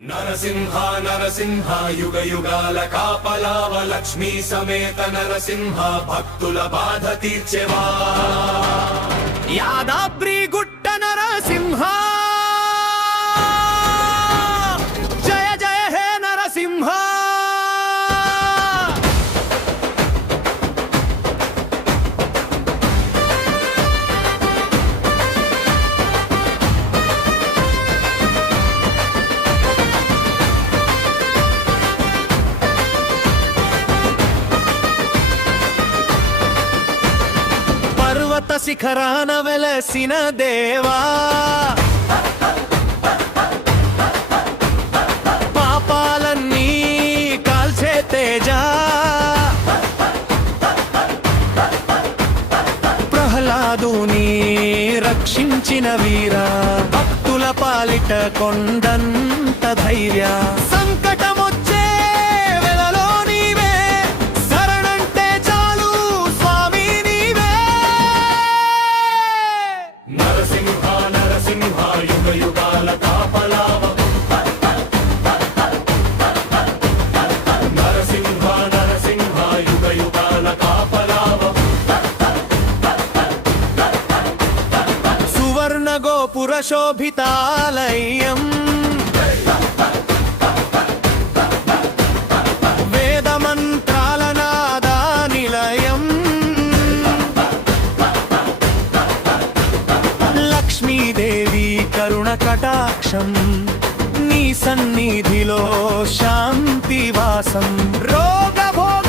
నరసింహ నరసింహ యుగ యుగాల కాపలావ లక్ష్మీ సమేత నరసింహ భక్తుల బాధ తీర్చెవా యాదాద్రి గుట్ట నరసింహ జయ జయ హే నరసింహ పర్వత శిఖరాన వెలసిన దేవా పాపాలన్నీ కాల్చే తేజ ప్రహ్లాదుని రక్షించిన వీరా భక్తుల పాలిట కొండంత ధైర్య సంకటమొచ్చే వెలలో నీవే శరణంటే చాలు స్వామి నీవే నరసింహ నరసింహ యుగ యుగాల కాపలావ నరసింహ నరసింహ యుగ యుగాల కాపలావ సువర్ణ గోపుర శోభితాలయం వేద మంత్రాల నాదా నిలయం లక్ష్మీదేవి కరుణ కటాక్షం నీ సన్నిధిలో శాంతి వాసం రోగ భోగ